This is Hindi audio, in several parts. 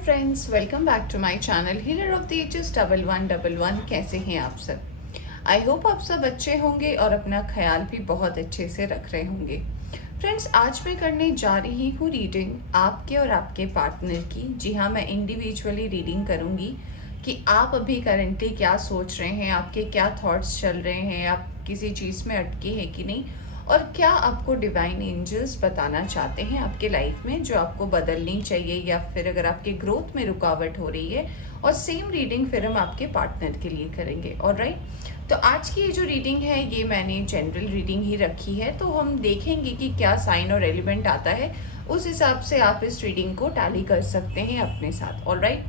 Friends, welcome back to my channel healer of the ages 1111। कैसे हैं आप सब? आई होप आप सब अच्छे होंगे और अपना ख्याल भी बहुत अच्छे से रख रहे होंगे। फ्रेंड्स, आज मैं करने जा रही हूँ रीडिंग आपके और आपके पार्टनर की। जी हाँ, मैं इंडिविजुअली रीडिंग करूँगी कि आप अभी करेंटली क्या सोच रहे हैं, आपके क्या थॉट्स चल रहे हैं, आप किसी चीज़ में अटके हैं कि नहीं, और क्या आपको डिवाइन एंजल्स बताना चाहते हैं आपके लाइफ में जो आपको बदलनी चाहिए, या फिर अगर आपके ग्रोथ में रुकावट हो रही है। और सेम रीडिंग फिर हम आपके पार्टनर के लिए करेंगे। ऑलराइट, तो आज की ये जो रीडिंग है ये मैंने जनरल रीडिंग ही रखी है, तो हम देखेंगे कि क्या साइन और एलिमेंट आता है, उस हिसाब से आप इस रीडिंग को टैली कर सकते हैं अपने साथ। ऑलराइट,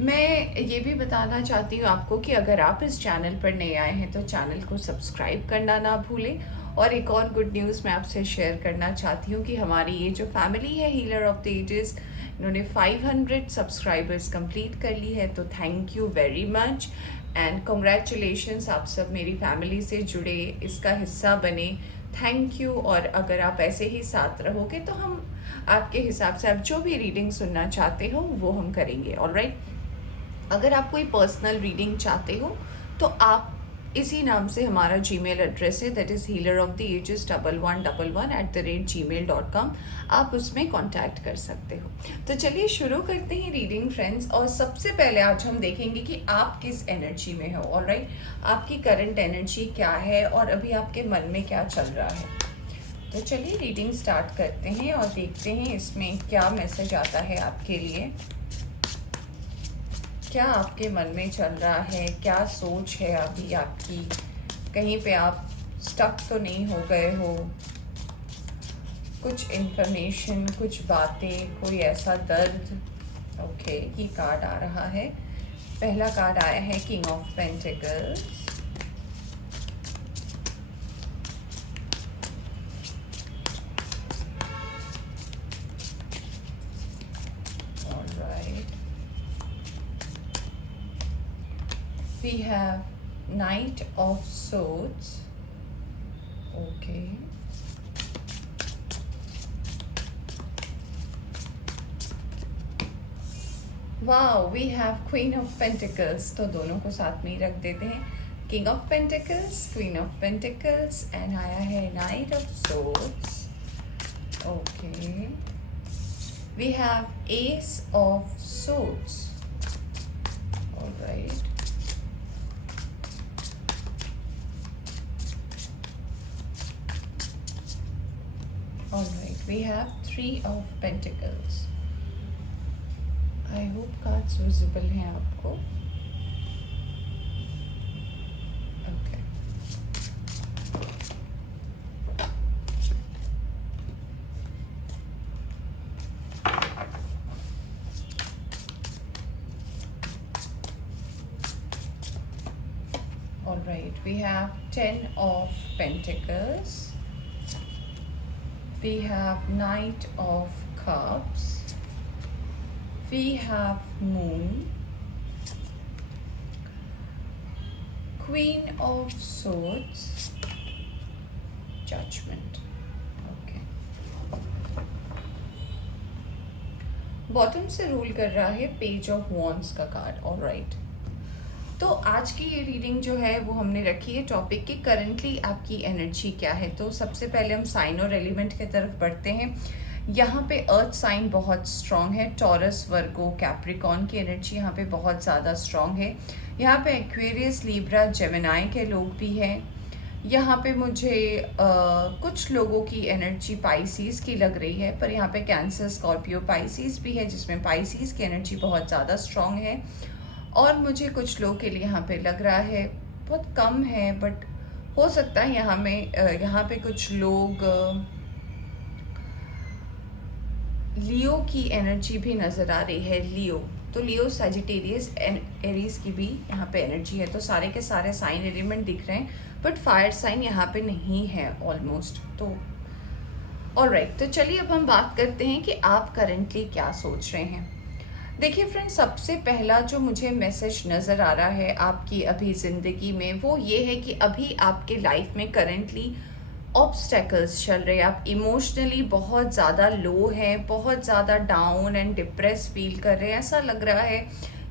मैं ये भी बताना चाहती हूँ आपको कि अगर आप इस चैनल पर नए आए हैं तो चैनल को सब्सक्राइब करना ना भूलें। और एक और गुड न्यूज़ मैं आपसे शेयर करना चाहती हूँ कि हमारी ये जो फैमिली है हीलर ऑफ द एजेस, इन्होंने 500 सब्सक्राइबर्स कंप्लीट कर ली है। तो thank you very much and congratulations, आप सब मेरी फैमिली से जुड़े, इसका हिस्सा बने। Thank you. और अगर आप ऐसे ही साथ रहोगे तो हम आपके हिसाब से आप जो भी रीडिंग सुनना चाहते हो वो हम करेंगे। ऑलराइट, अगर आप कोई पर्सनल रीडिंग चाहते हो तो आप इसी नाम से हमारा जीमेल एड्रेस है, that is healer of the ages 1111@gmail.com। आप उसमें कांटेक्ट कर सकते हो। तो चलिए शुरू करते हैं रीडिंग फ्रेंड्स। और सबसे पहले आज हम देखेंगे कि आप किस एनर्जी में हो। ऑलराइट, आपकी करंट एनर्जी क्या है और अभी आपके मन में क्या चल रहा है। तो चलिए रीडिंग स्टार्ट करते हैं और देखते हैं इसमें क्या मैसेज आता है आपके लिए। क्या आपके मन में चल रहा है, क्या सोच है अभी आपकी, कहीं पे आप स्टक तो नहीं हो गए हो। कुछ इन्फॉर्मेशन, कुछ बातें, कोई ऐसा दर्द। ओके, ये कार्ड आ रहा है। पहला कार्ड आया है king of pentacles. We have Knight of Swords. Okay. Wow, we have Queen of Pentacles. तो दोनों को साथ में ही रख देते हैं। King of Pentacles, Queen of Pentacles, and आया है Knight of Swords. Okay. We have Ace of Swords. All right. Alright, we have Three of Pentacles. I hope cards visible हैं आपको. Okay. Alright, we have Ten of Pentacles. We have Knight of Cups. We have Moon. Queen of Swords. Judgment. Okay. Bottom से रूल कर रहा है पेज ऑफ वॉन्ड्स का कार्ड। ऑलराइट, तो आज की ये रीडिंग जो है वो हमने रखी है टॉपिक की करंटली आपकी एनर्जी क्या है। तो सबसे पहले हम साइन और एलिमेंट की तरफ बढ़ते हैं। यहाँ पे अर्थ साइन बहुत स्ट्रॉन्ग है। टॉरस, वर्गो, कैप्रिकॉन की एनर्जी यहाँ पे बहुत ज़्यादा स्ट्रॉन्ग है। यहाँ पे एक्वेरियस, लीब्रा, जेमिनाई के लोग भी हैं। यहाँ पे मुझे कुछ लोगों की एनर्जी पाइसीस की लग रही है, पर यहाँ पे कैंसर, स्कॉर्पियो, पाइसीस भी है, जिसमें पाइसीस की एनर्जी बहुत ज़्यादा स्ट्रॉन्ग है। और मुझे कुछ लोग के लिए यहाँ पे लग रहा है बहुत कम है, बट हो सकता है यहाँ पे कुछ लोग लियो की एनर्जी भी नज़र आ रही है। लियो, तो लियो, सजिटेरियस, एरीज की भी यहाँ पे एनर्जी है। तो सारे के सारे साइन एलिमेंट दिख रहे हैं, बट फायर साइन यहाँ पे नहीं है ऑलमोस्ट। तो ऑलराइट, तो चलिए अब हम बात करते हैं कि आप करेंटली क्या सोच रहे हैं। देखिए फ्रेंड्स, सबसे पहला जो मुझे मैसेज नज़र आ रहा है आपकी अभी ज़िंदगी में वो ये है कि अभी आपके लाइफ में करेंटली ऑब्स्टेकल्स चल रहे हैं, आप इमोशनली बहुत ज़्यादा लो हैं, बहुत ज़्यादा डाउन एंड डिप्रेस फील कर रहे हैं, ऐसा लग रहा है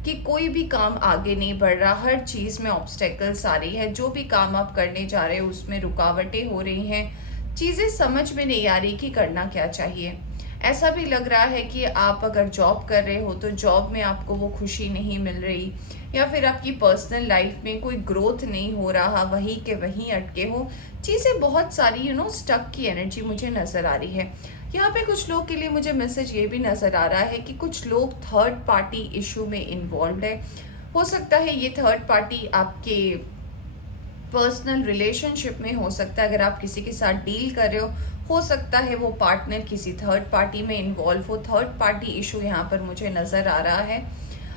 कि कोई भी काम आगे नहीं बढ़ रहा, हर चीज़ में ऑब्स्टेकल्स आ रही है, जो भी काम आप करने जा रहे हो उसमें रुकावटें हो रही हैं, चीज़ें समझ में नहीं आ रही कि करना क्या चाहिए। ऐसा भी लग रहा है कि आप अगर जॉब कर रहे हो तो जॉब में आपको वो खुशी नहीं मिल रही, या फिर आपकी पर्सनल लाइफ में कोई ग्रोथ नहीं हो रहा, वहीं के वहीं अटके हो, चीज़ें बहुत सारी स्टक की एनर्जी मुझे नज़र आ रही है। यहाँ पे कुछ लोग के लिए मुझे मैसेज ये भी नज़र आ रहा है कि कुछ लोग थर्ड पार्टी इशू में इन्वॉल्व है। हो सकता है ये थर्ड पार्टी आपके पर्सनल रिलेशनशिप में हो सकता है, अगर आप किसी के साथ डील कर रहे हो सकता है वो पार्टनर किसी थर्ड पार्टी में इन्वॉल्व हो। थर्ड पार्टी इशू यहाँ पर मुझे नज़र आ रहा है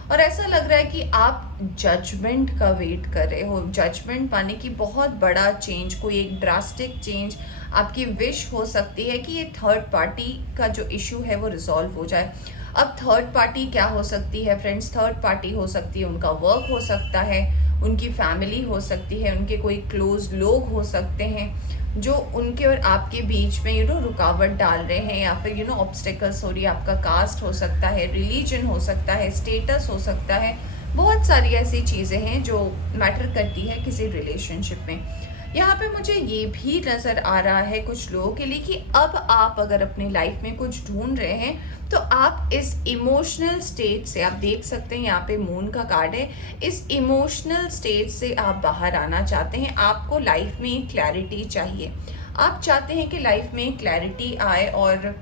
और ऐसा लग रहा है कि आप जजमेंट का वेट कर रहे हो, जजमेंट पाने की बहुत बड़ा चेंज, कोई एक ड्रास्टिक चेंज आपकी विश हो सकती है कि ये थर्ड पार्टी का जो इशू है वो रिजॉल्व हो जाए। अब थर्ड पार्टी क्या हो सकती है फ्रेंड्स? थर्ड पार्टी हो सकती है उनका वर्क, हो सकता है उनकी फैमिली, हो सकती है उनके कोई क्लोज लोग हो सकते हैं जो उनके और आपके बीच में रुकावट डाल रहे हैं, या फिर ऑब्स्टेकल्स हो रही है। आपका कास्ट हो सकता है, रिलीजन हो सकता है, स्टेटस हो सकता है, बहुत सारी ऐसी चीज़ें हैं जो मैटर करती है किसी रिलेशनशिप में। यहाँ पे मुझे ये भी नज़र आ रहा है कुछ लोगों के लिए कि अब आप अगर अपनी लाइफ में कुछ ढूंढ रहे हैं तो आप इस इमोशनल स्टेट से, आप देख सकते हैं यहाँ पे मून का कार्ड है, इस इमोशनल स्टेट से आप बाहर आना चाहते हैं। आपको लाइफ में क्लैरिटी चाहिए, आप चाहते हैं कि लाइफ में क्लैरिटी आए और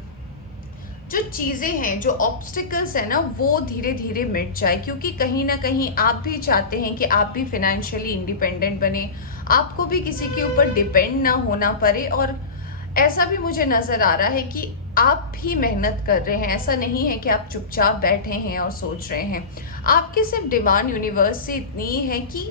जो चीज़ें हैं, जो ऑब्स्टिकल्स हैं ना, वो धीरे धीरे मिट जाए, क्योंकि कहीं ना कहीं आप भी चाहते हैं कि आप भी फिनेंशियली इंडिपेंडेंट बने, आपको भी किसी के ऊपर डिपेंड ना होना पड़े। और ऐसा भी मुझे नज़र आ रहा है कि आप भी मेहनत कर रहे हैं, ऐसा नहीं है कि आप चुपचाप बैठे हैं और सोच रहे हैं। आपकी सिर्फ डिमांड यूनिवर्स से इतनी है कि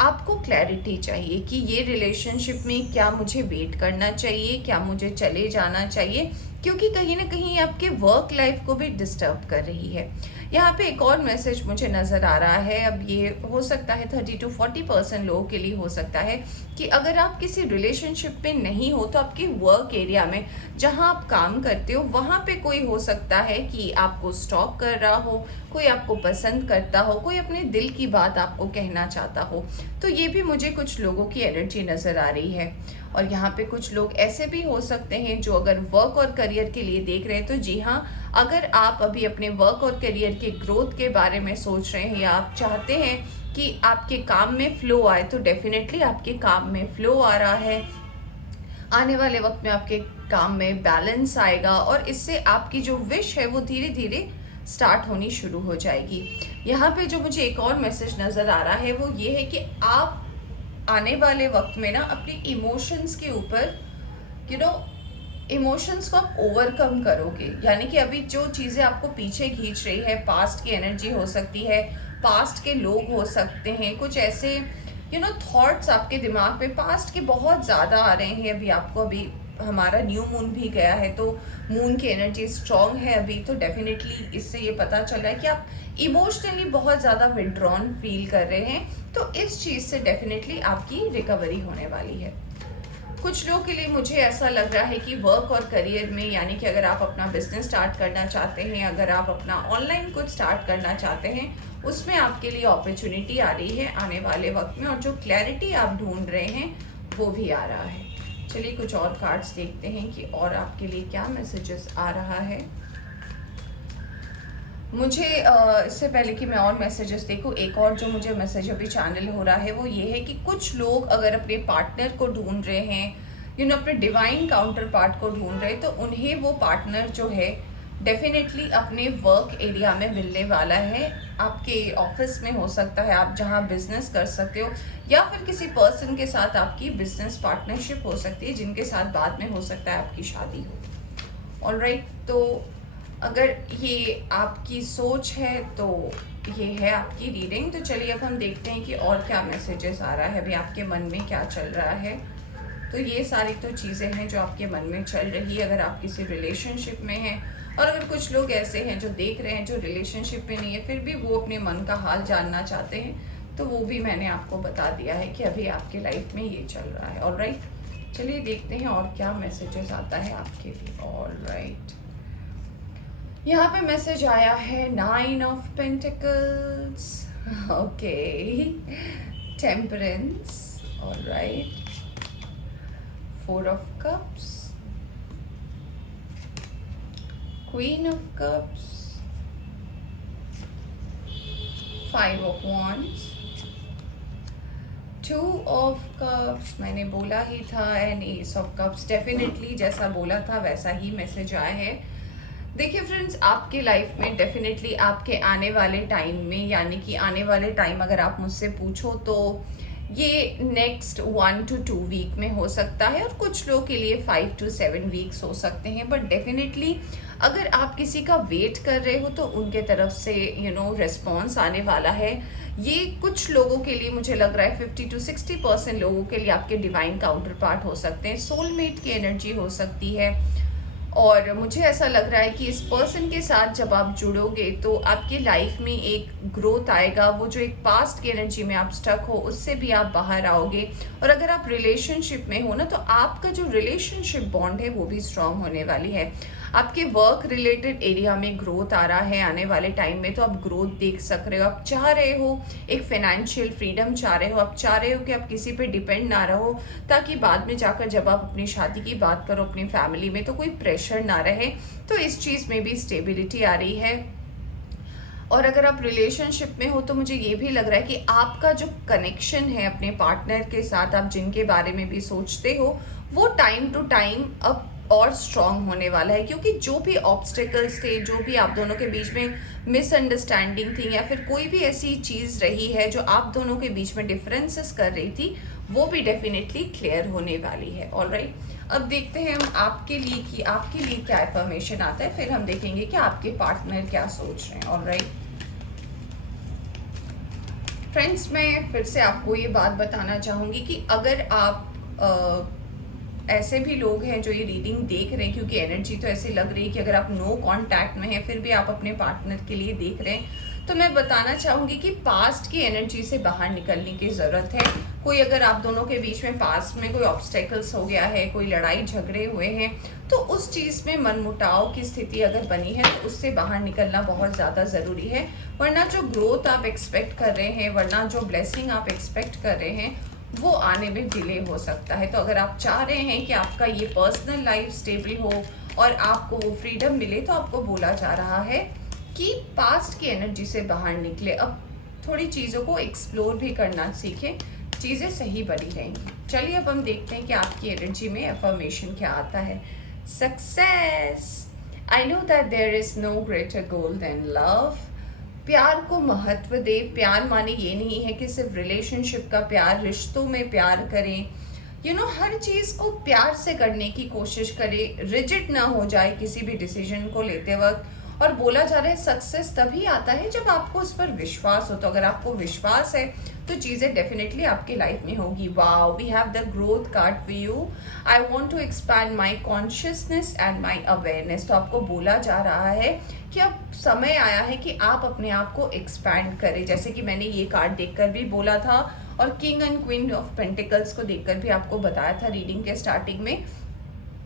आपको क्लैरिटी चाहिए कि ये रिलेशनशिप में क्या मुझे वेट करना चाहिए, क्या मुझे चले जाना चाहिए, क्योंकि कहीं ना कहीं आपके वर्क लाइफ को भी डिस्टर्ब कर रही है। यहाँ पे एक और मैसेज मुझे नज़र आ रहा है, अब ये हो सकता है 30 to 40% लोगों के लिए हो सकता है कि अगर आप किसी रिलेशनशिप में नहीं हो तो आपके वर्क एरिया में जहाँ आप काम करते हो वहाँ पे कोई हो सकता है कि आपको स्टॉक कर रहा हो, कोई आपको पसंद करता हो, कोई अपने दिल की बात आपको कहना चाहता हो। तो ये भी मुझे कुछ लोगों की एनर्जी नज़र आ रही है। और यहाँ पे कुछ लोग ऐसे भी हो सकते हैं जो अगर वर्क और करियर के लिए देख रहे हैं, तो जी हाँ, अगर आप अभी अपने वर्क और करियर के ग्रोथ के बारे में सोच रहे हैं या आप चाहते हैं कि आपके काम में फ्लो आए, तो डेफिनेटली आपके काम में फ्लो आ रहा है। आने वाले वक्त में आपके काम में बैलेंस आएगा और इससे आपकी जो विश है वो धीरे धीरे स्टार्ट होनी शुरू हो जाएगी। यहाँ पे जो मुझे एक और मैसेज नज़र आ रहा है वो ये है कि आप आने वाले वक्त में ना अपने इमोशंस के ऊपर इमोशंस को आप ओवरकम करोगे। यानी कि अभी जो चीज़ें आपको पीछे खींच रही है, पास्ट की एनर्जी हो सकती है, पास्ट के लोग हो सकते हैं, कुछ ऐसे थॉट्स आपके दिमाग में पास्ट के बहुत ज़्यादा आ रहे हैं। अभी हमारा न्यू मून भी गया है तो मून की एनर्जी स्ट्रॉन्ग है अभी, तो डेफिनेटली इससे ये पता चल रहा है कि आप इमोशनली बहुत ज़्यादा विड्रॉन फील कर रहे हैं। तो इस चीज़ से डेफिनेटली आपकी रिकवरी होने वाली है। कुछ लोगों के लिए मुझे ऐसा लग रहा है कि वर्क और करियर में, यानी कि अगर आप अपना बिजनेस स्टार्ट करना चाहते हैं, अगर आप अपना ऑनलाइन कुछ स्टार्ट करना चाहते हैं, उसमें आपके लिए अपॉर्चुनिटी आ रही है आने वाले वक्त में, और जो क्लैरिटी आप ढूंढ रहे हैं वो भी आ रहा है। चलिए कुछ और कार्ड्स देखते हैं कि और आपके लिए क्या मैसेजेस आ रहा है। मुझे इससे पहले कि मैं और मैसेजेस देखूं, एक और जो मुझे मैसेज अभी चैनल हो रहा है वो ये है कि कुछ लोग अगर अपने पार्टनर को ढूंढ रहे हैं, अपने डिवाइन काउंटर पार्ट को ढूंढ रहे हैं, तो उन्हें वो पार्टनर जो है डेफिनेटली अपने वर्क एरिया में मिलने वाला है। आपके ऑफिस में हो सकता है, आप जहां बिजनेस कर सकते हो, या फिर किसी पर्सन के साथ आपकी बिजनेस पार्टनरशिप हो सकती है जिनके साथ बाद में हो सकता है आपकी शादी हो। ऑलराइट, तो अगर ये आपकी सोच है तो ये है आपकी रीडिंग। तो चलिए अब हम देखते हैं कि और क्या मैसेजेस आ रहा है, अभी आपके मन में क्या चल रहा है। तो ये सारी तो चीज़ें हैं जो आपके मन में चल रही है अगर आप किसी रिलेशनशिप में हैं। और अगर कुछ लोग ऐसे हैं जो देख रहे हैं जो रिलेशनशिप में नहीं है, फिर भी वो अपने मन का हाल जानना चाहते हैं, तो वो भी मैंने आपको बता दिया है कि अभी आपके लाइफ में ये चल रहा है। ऑलराइट, चलिए देखते हैं और क्या मैसेजेस आता है आपके लिए। ऑलराइट, यहाँ पे मैसेज आया है 9 of pentacles, okay, temperance, alright, 4 of cups, queen of cups, 5 of wands, 2 of cups, मैंने बोला ही था, and S of cups. Definitely जैसा बोला था वैसा ही मैसेज आया है। देखिए फ्रेंड्स, आपके लाइफ में डेफिनेटली आपके आने वाले टाइम में, यानी कि आने वाले टाइम अगर आप मुझसे पूछो तो ये नेक्स्ट 1 to 2 वीक में हो सकता है, और कुछ लोगों के लिए 5 to 7 वीक्स हो सकते हैं। बट डेफिनेटली अगर आप किसी का वेट कर रहे हो तो उनके तरफ से रिस्पॉन्स आने वाला है। ये कुछ लोगों के लिए मुझे लग रहा है 50 to 60% लोगों के लिए आपके डिवाइन काउंटर पार्ट हो सकते हैं, सोलमेट की एनर्जी हो सकती है। और मुझे ऐसा लग रहा है कि इस पर्सन के साथ जब आप जुड़ोगे तो आपकी लाइफ में एक ग्रोथ आएगा। वो जो एक पास्ट की एनर्जी में आप स्टक हो उससे भी आप बाहर आओगे। और अगर आप रिलेशनशिप में हो ना, तो आपका जो रिलेशनशिप बॉन्ड है वो भी स्ट्रांग होने वाली है। आपके वर्क रिलेटेड एरिया में ग्रोथ आ रहा है आने वाले टाइम में, तो आप ग्रोथ देख सक रहे हो। आप चाह रहे हो एक फाइनेंशियल फ्रीडम, चाह रहे हो, आप चाह रहे हो कि आप किसी पे डिपेंड ना रहो, ताकि बाद में जाकर जब आप अपनी शादी की बात करो अपनी फैमिली में तो कोई प्रेशर ना रहे। तो इस चीज़ में भी स्टेबिलिटी आ रही है। और अगर आप रिलेशनशिप में हो तो मुझे ये भी लग रहा है कि आपका जो कनेक्शन है अपने पार्टनर के साथ, आप जिनके बारे में भी सोचते हो, वो टाइम टू टाइम अब और स्ट्रांग होने वाला है। क्योंकि जो भी ऑब्स्टिकल्स थे, जो भी आप दोनों के बीच में मिसअंडरस्टैंडिंग थी, या फिर कोई भी ऐसी चीज़ रही है जो आप दोनों के बीच में डिफरेंसेस कर रही थी, वो भी डेफिनेटली क्लियर होने वाली है। ऑलराइट, अब देखते हैं हम आपके लिए कि आपके लिए क्या इन्फॉर्मेशन आता है, फिर हम देखेंगे कि आपके पार्टनर क्या सोच रहे हैं। ऑलराइट फ्रेंड्स, मैं फिर से आपको ये बात बताना चाहूँगी कि अगर आप ऐसे भी लोग हैं जो ये रीडिंग देख रहे हैं, क्योंकि एनर्जी तो ऐसे लग रही है कि अगर आप नो कांटेक्ट में हैं फिर भी आप अपने पार्टनर के लिए देख रहे हैं, तो मैं बताना चाहूँगी कि पास्ट की एनर्जी से बाहर निकलने की ज़रूरत है। कोई अगर आप दोनों के बीच में पास्ट में कोई ऑब्स्टेकल्स हो गया है, कोई लड़ाई झगड़े हुए हैं, तो उस चीज़ में मनमुटाव की स्थिति अगर बनी है तो उससे बाहर निकलना बहुत ज़्यादा ज़रूरी है। वरना जो ग्रोथ आप एक्सपेक्ट कर रहे हैं, वरना जो ब्लेसिंग आप एक्सपेक्ट कर रहे हैं, वो आने में डिले हो सकता है। तो अगर आप चाह रहे हैं कि आपका ये पर्सनल लाइफ स्टेबल हो और आपको वो फ्रीडम मिले, तो आपको बोला जा रहा है कि पास्ट की एनर्जी से बाहर निकले, अब थोड़ी चीज़ों को एक्सप्लोर भी करना सीखें, चीज़ें सही बनी रहेंगी। चलिए अब हम देखते हैं कि आपकी एनर्जी में अफर्मेशन क्या आता है। Success, I know that there is no greater goal than love. प्यार को महत्व दे। प्यार माने ये नहीं है कि सिर्फ रिलेशनशिप का प्यार, रिश्तों में प्यार करें। हर चीज़ को प्यार से करने की कोशिश करें, रिजिड ना हो जाए किसी भी डिसीजन को लेते वक्त। और बोला जा रहा है सक्सेस तभी आता है जब आपको उस पर विश्वास हो। तो अगर आपको विश्वास है तो चीज़ें डेफिनेटली आपके लाइफ में होगी। Wow, we have the growth card for you. I want to expand my consciousness and my awareness. तो आपको बोला जा रहा है कि अब समय आया है कि आप अपने आप को एक्सपैंड करें। जैसे कि मैंने ये कार्ड देखकर भी बोला था, और king and queen of pentacles को देखकर भी आपको बताया था रीडिंग के स्टार्टिंग में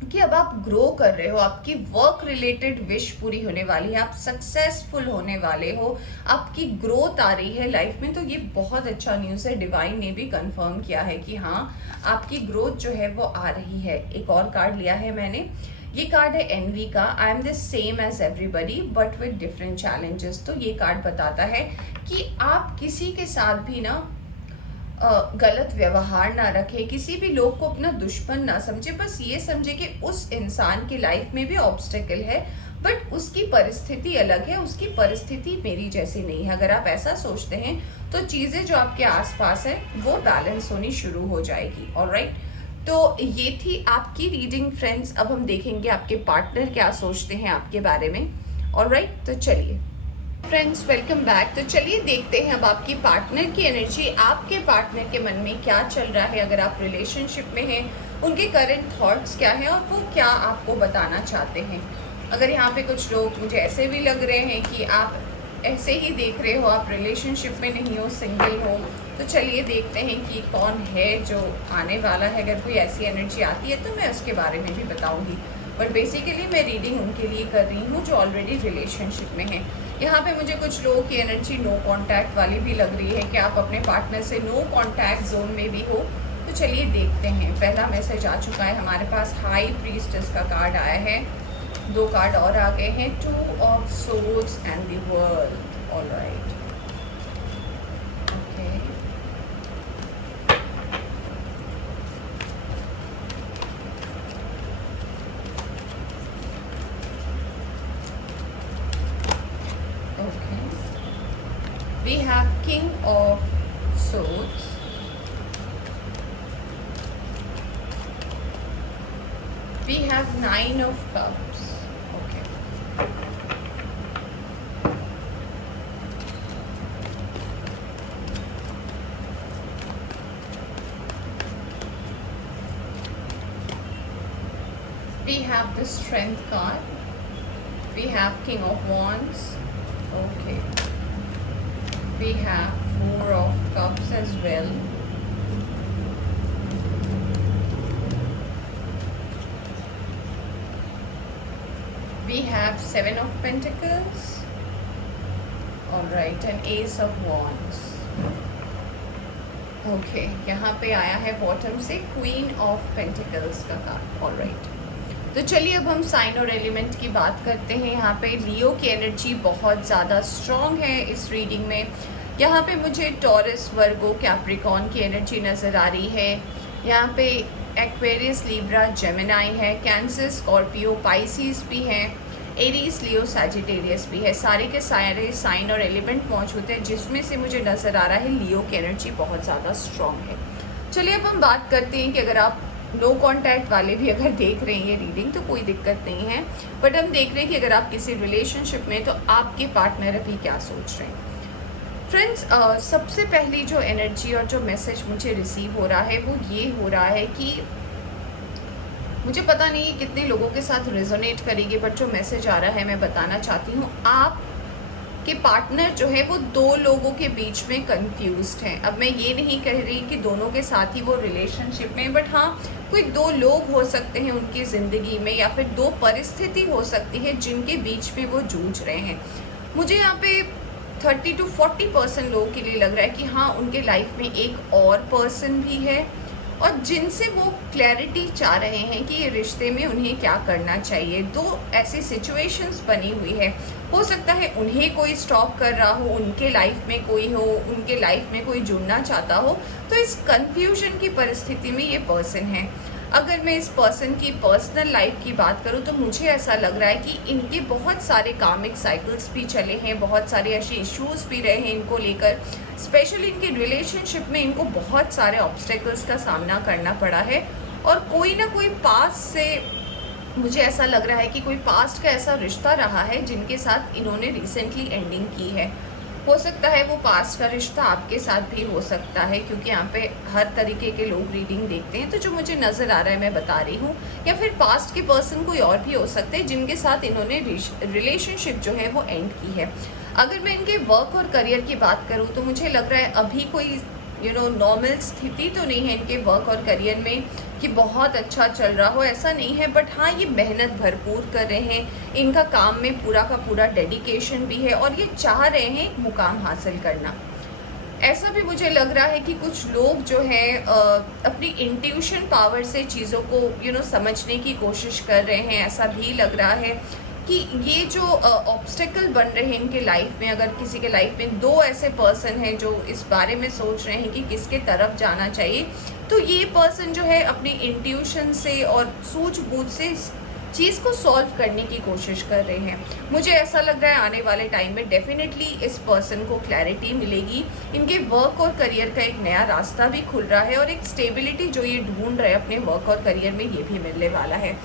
कि अब आप ग्रो कर रहे हो, आपकी वर्क रिलेटेड विश पूरी होने वाली है, आप सक्सेसफुल होने वाले हो, आपकी ग्रोथ आ रही है लाइफ में। तो ये बहुत अच्छा न्यूज़ है। डिवाइन ने भी कंफर्म किया है कि हाँ, आपकी ग्रोथ जो है वो आ रही है। एक और कार्ड लिया है मैंने, ये कार्ड है एनवी का। I am the same age everybody but with different challenges. तो ये कार्ड बताता है कि आप किसी के साथ भी ना गलत व्यवहार ना रखें, किसी भी लोग को अपना दुश्मन ना समझे। बस ये समझे कि उस इंसान की लाइफ में भी ऑब्स्टेकल है, बट उसकी परिस्थिति अलग है, उसकी परिस्थिति मेरी जैसी नहीं है। अगर आप ऐसा सोचते हैं तो चीज़ें जो आपके आसपास है वो बैलेंस होनी शुरू हो जाएगी। ऑलराइट, तो ये थी आपकी रीडिंग फ्रेंड्स। अब हम देखेंगे आपके पार्टनर क्या सोचते हैं आपके बारे में। ऑलराइट, तो चलिए फ्रेंड्स, वेलकम बैक। तो चलिए देखते हैं अब आपकी पार्टनर की एनर्जी, आपके पार्टनर के मन में क्या चल रहा है। अगर आप रिलेशनशिप में हैं, उनके करंट थॉट्स क्या हैं और वो क्या आपको बताना चाहते हैं। अगर यहाँ पे कुछ लोग मुझे ऐसे भी लग रहे हैं कि आप ऐसे ही देख रहे हो, आप रिलेशनशिप में नहीं हो, सिंगल हो, तो चलिए देखते हैं कि कौन है जो आने वाला है। अगर कोई ऐसी एनर्जी आती है तो मैं उसके बारे में भी बताऊंगी, बट बेसिकली मैं रीडिंग उनके लिए कर रही हूँ जो ऑलरेडी रिलेशनशिप में है। यहाँ पे मुझे कुछ लोगों की एनर्जी नो कांटेक्ट वाली भी लग रही है कि आप अपने पार्टनर से नो कांटेक्ट जोन में भी हो। तो चलिए देखते हैं। पहला मैसेज आ चुका है हमारे पास, हाई प्रीस्टेस का कार्ड आया है, 2 कार्ड और आ गए हैं, 2 of swords and the world. Alright, okay, okay, we have King of Swords, we have 9 of Cups, okay, we have the Strength card, we have King of Wands, okay, we have 4 of Cups as well, we have 7 of Pentacles, alright, and Ace of Wands, okay, यहाँ पे आया है बॉटम से क्वीन ऑफ पेंटिकल्स का कार्ड। ऑलराइट, तो चलिए अब हम साइन और एलिमेंट की बात करते हैं। यहाँ पे लियो की एनर्जी बहुत ज़्यादा स्ट्रॉन्ग है इस रीडिंग में। यहाँ पे मुझे टॉरस, वर्गो, कैप्रिकॉन की एनर्जी नज़र आ रही है। यहाँ पे एक्वेरियस, लिब्रा, जेमिनाई है, कैंसर, स्कॉर्पियो, पाइसिस भी हैं, एरीज, लियो, सैजिटेरियस भी है। सारे के सारे साइन और एलिमेंट मौजूद हैं, जिसमें से मुझे नज़र आ रहा है लियो की एनर्जी बहुत ज़्यादा स्ट्रॉन्ग है। चलिए अब हम बात करते हैं कि अगर आप नो कांटेक्ट वाले भी अगर देख रहे हैं ये रीडिंग तो कोई दिक्कत नहीं है, बट हम देख रहे हैं कि अगर आप किसी रिलेशनशिप में, तो आपके पार्टनर अभी क्या सोच रहे हैं। फ्रेंड्स, सबसे पहली जो एनर्जी और जो मैसेज मुझे रिसीव हो रहा है वो ये हो रहा है कि मुझे पता नहीं कितने लोगों के साथ रेजोनेट करेगी, बट जो मैसेज आ रहा है मैं बताना चाहती हूँ। आप कि पार्टनर जो है वो 2 लोगों के बीच में कंफ्यूज्ड हैं। अब मैं ये नहीं कह रही कि दोनों के साथ ही वो रिलेशनशिप में, बट हाँ, कोई 2 लोग हो सकते हैं उनकी ज़िंदगी में, या फिर 2 परिस्थिति हो सकती है जिनके बीच में वो जूझ रहे हैं। मुझे यहाँ पे 30 to 40% लोगों के लिए लग रहा है कि हाँ, उनके लाइफ में एक और पर्सन भी है और जिनसे वो क्लैरिटी चाह रहे हैं कि ये रिश्ते में उन्हें क्या करना चाहिए। 2 ऐसी सिचुएशंस बनी हुई है। हो सकता है उन्हें कोई स्टॉप कर रहा हो, उनके लाइफ में कोई हो, उनके लाइफ में कोई जुड़ना चाहता हो, तो इस कंफ्यूजन की परिस्थिति में ये पर्सन है। अगर मैं इस पर्सन की पर्सनल लाइफ की बात करूँ तो मुझे ऐसा लग रहा है कि इनके बहुत सारे कार्मिक साइकिल्स भी चले हैं, बहुत सारे ऐसे इश्यूज भी रहे हैं इनको लेकर। स्पेशली इनके रिलेशनशिप में इनको बहुत सारे ऑब्स्टेकल्स का सामना करना पड़ा है, और कोई ना कोई पास्ट से मुझे ऐसा लग रहा है कि कोई पास्ट का ऐसा रिश्ता रहा है जिनके साथ इन्होंने रिसेंटली एंडिंग की है। हो सकता है वो पास्ट का रिश्ता आपके साथ भी हो सकता है, क्योंकि यहाँ पे हर तरीके के लोग रीडिंग देखते हैं। तो जो मुझे नज़र आ रहा है मैं बता रही हूँ, या फिर पास्ट के पर्सन कोई और भी हो सकते हैं जिनके साथ इन्होंने रिलेशनशिप जो है वो एंड की है। अगर मैं इनके वर्क और करियर की बात करूँ तो मुझे लग रहा है अभी कोई नॉर्मल स्थिति तो नहीं है इनके वर्क और करियर में कि बहुत अच्छा चल रहा हो, ऐसा नहीं है। बट हाँ, ये मेहनत भरपूर कर रहे हैं, इनका काम में पूरा का पूरा डेडिकेशन भी है, और ये चाह रहे हैं एक मुकाम हासिल करना। ऐसा भी मुझे लग रहा है कि कुछ लोग जो है अपनी इंट्यूशन पावर से चीज़ों को समझने की कोशिश कर रहे हैं। ऐसा भी लग रहा है कि ये जो ऑब्स्टेकल बन रहे हैं इनके लाइफ में, अगर किसी के लाइफ में 2 ऐसे पर्सन हैं जो इस बारे में सोच रहे हैं कि किसके तरफ जाना चाहिए, तो ये पर्सन जो है अपनी इंट्यूशन से और सूझबूझ से इस चीज़ को सॉल्व करने की कोशिश कर रहे हैं। मुझे ऐसा लग रहा है आने वाले टाइम में डेफिनेटली इस पर्सन को क्लैरिटी मिलेगी, इनके वर्क और करियर का एक नया रास्ता भी खुल रहा है, और एक स्टेबिलिटी जो ये ढूंढ रहे हैं अपने वर्क और करियर में, ये भी मिलने वाला है।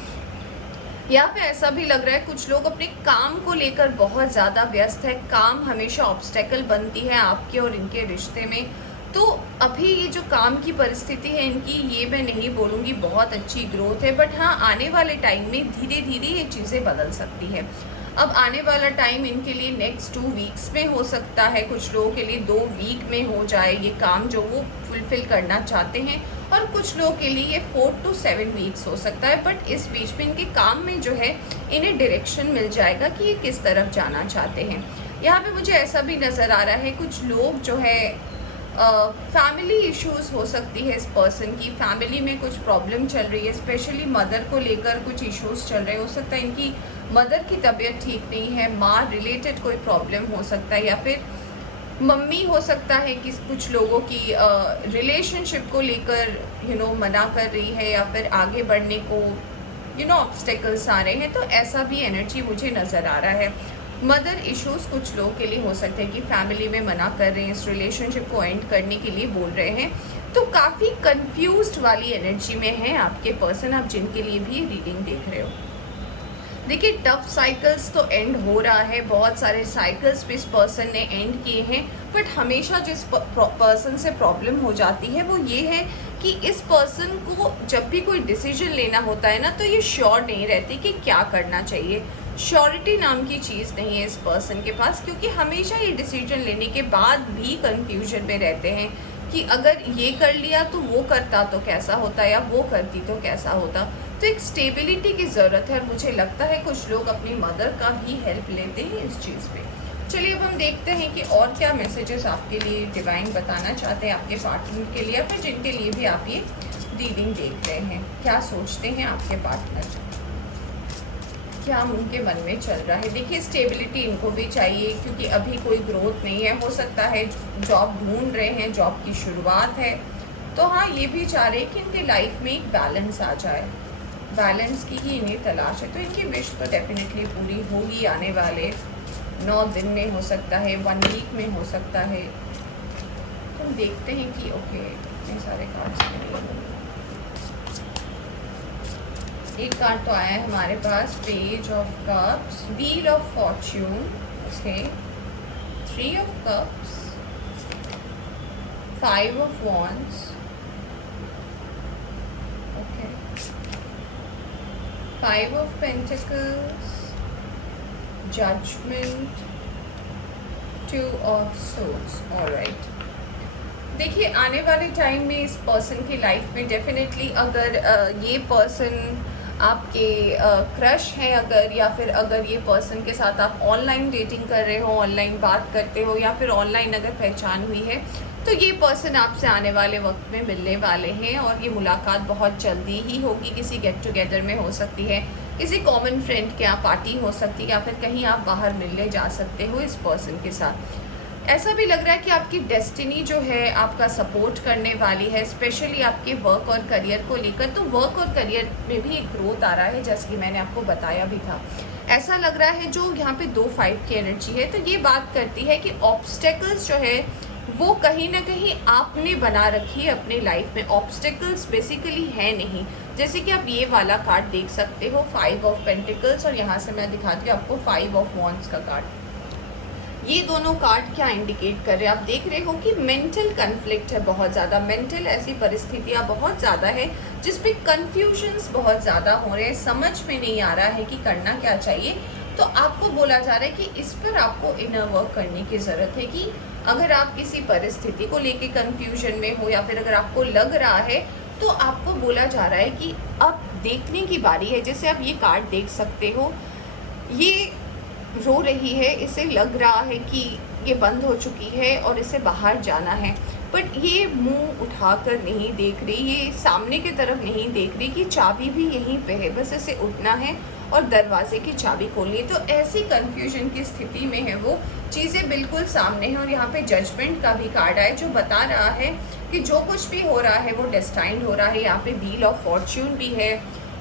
यहाँ पे ऐसा भी लग रहा है कुछ लोग अपने काम को लेकर बहुत ज़्यादा व्यस्त है। काम हमेशा ऑब्स्टेकल बनती है आपके और इनके रिश्ते में। तो अभी ये जो काम की परिस्थिति है इनकी, ये मैं नहीं बोलूँगी बहुत अच्छी ग्रोथ है, बट हाँ, आने वाले टाइम में धीरे धीरे ये चीज़ें बदल सकती है। अब आने वाला टाइम इनके लिए नेक्स्ट 2 वीक्स में हो सकता है, कुछ लोगों के लिए 2 वीक में हो जाए ये काम जो वो फुलफ़िल करना चाहते हैं, और कुछ लोगों के लिए ये 4 to 7 वीक्स हो सकता है। बट इस बीच में इनके काम में जो है इन्हें डायरेक्शन मिल जाएगा कि ये किस तरफ जाना चाहते हैं। यहाँ पे मुझे ऐसा भी नज़र आ रहा है कुछ लोग जो है फैमिली इश्यूज़ हो सकती है, इस पर्सन की फैमिली में कुछ प्रॉब्लम चल रही है, स्पेशली मदर को लेकर कुछ इश्यूज़ चल रहे हैं। हो सकता है इनकी मदर की तबीयत ठीक नहीं है, माँ रिलेटेड कोई प्रॉब्लम हो सकता है, या फिर मम्मी हो सकता है कि कुछ लोगों की रिलेशनशिप को लेकर मना कर रही है, या फिर आगे बढ़ने को ऑब्स्टेकल्स आ रहे हैं। तो ऐसा भी एनर्जी मुझे नज़र आ रहा है। मदर इश्यूज़ कुछ लोगों के लिए हो सकते हैं कि फैमिली में मना कर रहे हैं, इस रिलेशनशिप को एंड करने के लिए बोल रहे हैं। तो काफ़ी कंफ्यूज्ड वाली एनर्जी में है आपके पर्सन, आप जिनके लिए भी रीडिंग देख रहे हो। देखिए टफ साइकिल्स तो एंड हो रहा है, बहुत सारे साइकिल्स भी इस पर्सन ने एंड किए हैं, बट हमेशा जिस पर्सन से प्रॉब्लम हो जाती है वो ये है कि इस पर्सन को जब भी कोई डिसीजन लेना होता है ना, तो ये श्योर नहीं रहती कि क्या करना चाहिए। श्योरिटी नाम की चीज़ नहीं है इस पर्सन के पास, क्योंकि हमेशा ये डिसीजन लेने के बाद भी कंफ्यूजन में रहते हैं कि अगर ये कर लिया तो वो करता तो कैसा होता, या वो करती तो कैसा होता। तो एक स्टेबिलिटी की ज़रूरत है, और मुझे लगता है कुछ लोग अपनी मदर का भी हेल्प लेते हैं इस चीज़ पे। चलिए अब हम देखते हैं कि और क्या मैसेजेस आपके लिए डिवाइन बताना चाहते हैं, आपके पार्टनर के लिए, या फिर जिनके लिए भी आप ये रीडिंग देख रहे हैं। क्या सोचते हैं आपके पार्टनर, क्या उनके मन में चल रहा है। देखिए स्टेबिलिटी इनको भी चाहिए, क्योंकि अभी कोई ग्रोथ नहीं है। हो सकता है जॉब ढूंढ रहे हैं, जॉब की शुरुआत है। तो हाँ, ये भी चाह रहे हैं कि इनके लाइफ में एक बैलेंस आ जाए, बैलेंस की ही इन्हें तलाश है। तो इनकी विश तो डेफिनेटली पूरी होगी आने वाले 9 दिन में, हो सकता है 1 वीक में हो सकता है। तो हम देखते हैं कि ओके इतने सारे कार्ड्स एक कार्ड तो आया है हमारे पास, page of cups, wheel of fortune, okay, 3 of cups, 5 of wands, okay, 5 of pentacles, judgement, 2 of swords. Alright, देखिए आने वाले टाइम में इस पर्सन की लाइफ में डेफिनेटली अगर ये पर्सन आपके क्रश हैं अगर, या फिर अगर ये पर्सन के साथ आप ऑनलाइन डेटिंग कर रहे हो, ऑनलाइन बात करते हो, या फिर ऑनलाइन अगर पहचान हुई है, तो ये पर्सन आपसे आने वाले वक्त में मिलने वाले हैं, और ये मुलाकात बहुत जल्दी ही होगी। किसी गेट टुगेदर में हो सकती है, किसी कॉमन फ्रेंड के यहाँ पार्टी हो सकती है, या फिर कहीं आप बाहर मिलने जा सकते हो इस पर्सन के साथ। ऐसा भी लग रहा है कि आपकी डेस्टिनी जो है आपका सपोर्ट करने वाली है, स्पेशली आपके वर्क और करियर को लेकर। तो वर्क और करियर में भी एक ग्रोथ आ रहा है, जैसे कि मैंने आपको बताया भी था। ऐसा लग रहा है जो यहाँ पे 2-5 की एनर्जी है, तो ये बात करती है कि ऑब्स्टेकल्स जो है वो कहीं ना कहीं आपने बना रखी है अपने लाइफ में। ऑब्स्टेकल्स बेसिकली है नहीं, जैसे कि आप ये वाला कार्ड देख सकते हो, 5 ऑफ पेंटिकल्स, और यहाँ से मैं दिखाती हूँ आपको 5 ऑफ वॉन्ड्स का कार्ड। ये दोनों कार्ड क्या इंडिकेट कर रहे हैं, आप देख रहे हो कि मेंटल कन्फ्लिक्ट है बहुत ज़्यादा, मेंटल ऐसी परिस्थितियाँ बहुत ज़्यादा है जिसमें कन्फ्यूजन्स बहुत ज़्यादा हो रहे हैं, समझ में नहीं आ रहा है कि करना क्या चाहिए। तो आपको बोला जा रहा है कि इस पर आपको इनर वर्क करने की ज़रूरत है, कि अगर आप किसी परिस्थिति को लेके कन्फ्यूजन में हो, या फिर अगर आपको लग रहा है, तो आपको बोला जा रहा है कि अब देखने की बारी है। जैसे आप ये कार्ड देख सकते हो, ये रो रही है, इसे लग रहा है कि ये बंद हो चुकी है और इसे बाहर जाना है, बट ये मुंह उठाकर नहीं देख रही, ये सामने की तरफ नहीं देख रही कि चाबी भी यहीं पे है, बस इसे उठना है और दरवाजे की चाबी खोलनी है। तो ऐसी कंफ्यूजन की स्थिति में है वो, चीज़ें बिल्कुल सामने हैं। और यहाँ पे जजमेंट का भी कार्ड आया जो बता रहा है कि जो कुछ भी हो रहा है वो डेस्टाइन्ड हो रहा है। यहाँ पे व्हील ऑफ फॉर्च्यून भी है,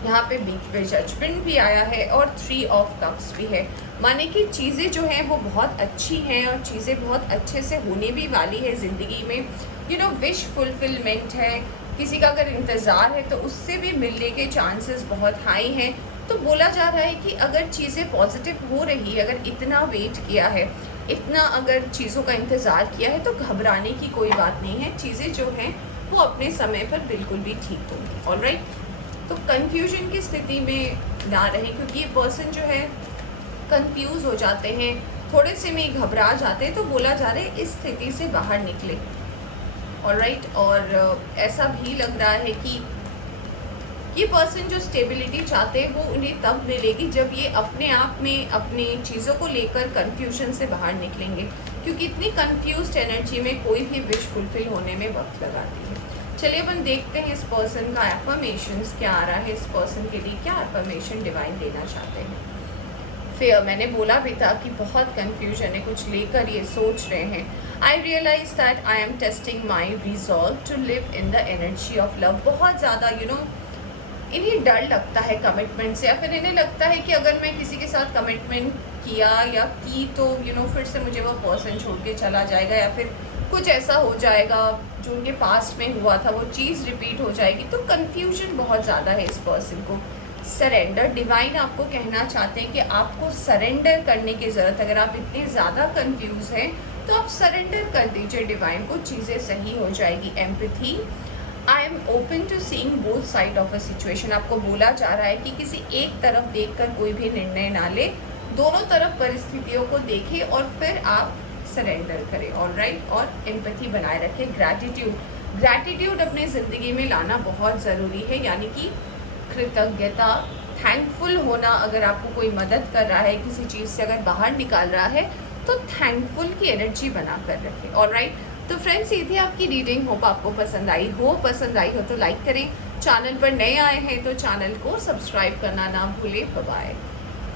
यहाँ पे बीच पे जजमेंट भी आया है, और 3 ऑफ कप्स भी है। माने कि चीज़ें जो हैं वो बहुत अच्छी हैं, और चीज़ें बहुत अच्छे से होने भी वाली है ज़िंदगी में। विश फुलफिलमेंट है, किसी का अगर इंतज़ार है तो उससे भी मिलने के चांसेस बहुत हाई हैं। तो बोला जा रहा है कि अगर चीज़ें पॉजिटिव हो रही है, अगर इतना वेट किया है, इतना अगर चीज़ों का इंतज़ार किया है, तो घबराने की कोई बात नहीं है। चीज़ें जो हैं वो अपने समय पर बिल्कुल भी ठीक होंगी। ऑलराइट, तो कन्फ्यूजन की स्थिति में ना रहें, क्योंकि ये पर्सन जो है कंफ्यूज हो जाते हैं, थोड़े से में घबरा जाते हैं, तो बोला जा रहा है इस स्थिति से बाहर निकले। ऑलराइट, और ऐसा भी लग रहा है कि ये पर्सन जो स्टेबिलिटी चाहते हैं वो उन्हें तब मिलेगी जब ये अपने आप में अपनी चीज़ों को लेकर कंफ्यूजन से बाहर निकलेंगे, क्योंकि इतनी कंफ्यूज्ड एनर्जी में कोई भी विश फुलफिल होने में वक्त लगाती है। चलिए अपन देखते हैं इस पर्सन का एफर्मेशंस क्या आ रहा है, इस पर्सन के लिए क्या एफर्मेशन डिवाइन देना चाहते हैं। फिर मैंने बोला भी था कि बहुत कंफ्यूजन है, कुछ लेकर ये सोच रहे हैं। I realise that I am testing my resolve to live in the energy of love. बहुत ज़्यादा इन्हें डर लगता है कमिटमेंट से, या फिर इन्हें लगता है कि अगर मैं किसी के साथ कमिटमेंट किया या की तो फिर से मुझे वो पर्सन छोड़ के चला जाएगा, या फिर कुछ ऐसा हो जाएगा जो उनके पास्ट में हुआ था वो चीज़ रिपीट हो जाएगी। तो कन्फ्यूजन बहुत ज़्यादा है इस पर्सन को। सरेंडर, डिवाइन आपको कहना चाहते हैं कि आपको सरेंडर करने की ज़रूरत। अगर आप इतने ज़्यादा कंफ्यूज हैं तो आप सरेंडर कर दीजिए डिवाइन को, चीज़ें सही हो जाएगी। Empathy, I am open to seeing both side of a situation. आपको बोला जा रहा है कि किसी एक तरफ देखकर कोई भी निर्णय ना ले, दोनों तरफ परिस्थितियों को देखें और फिर आप सरेंडर करें। ऑलराइट, और एम्पैथी बनाए रखें। ग्रैटिट्यूड अपने ज़िंदगी में लाना बहुत ज़रूरी है, यानी कि कृतज्ञता, थैंकफुल होना। अगर आपको कोई मदद कर रहा है, किसी चीज़ से अगर बाहर निकाल रहा है, तो थैंकफुल की एनर्जी बना कर रखें। ऑलराइट, तो फ्रेंड्स ये थी आपकी रीडिंग। होप आपको पसंद आई हो तो लाइक करें। चैनल पर नए आए हैं तो चैनल को सब्सक्राइब करना ना भूलें। Bye bye.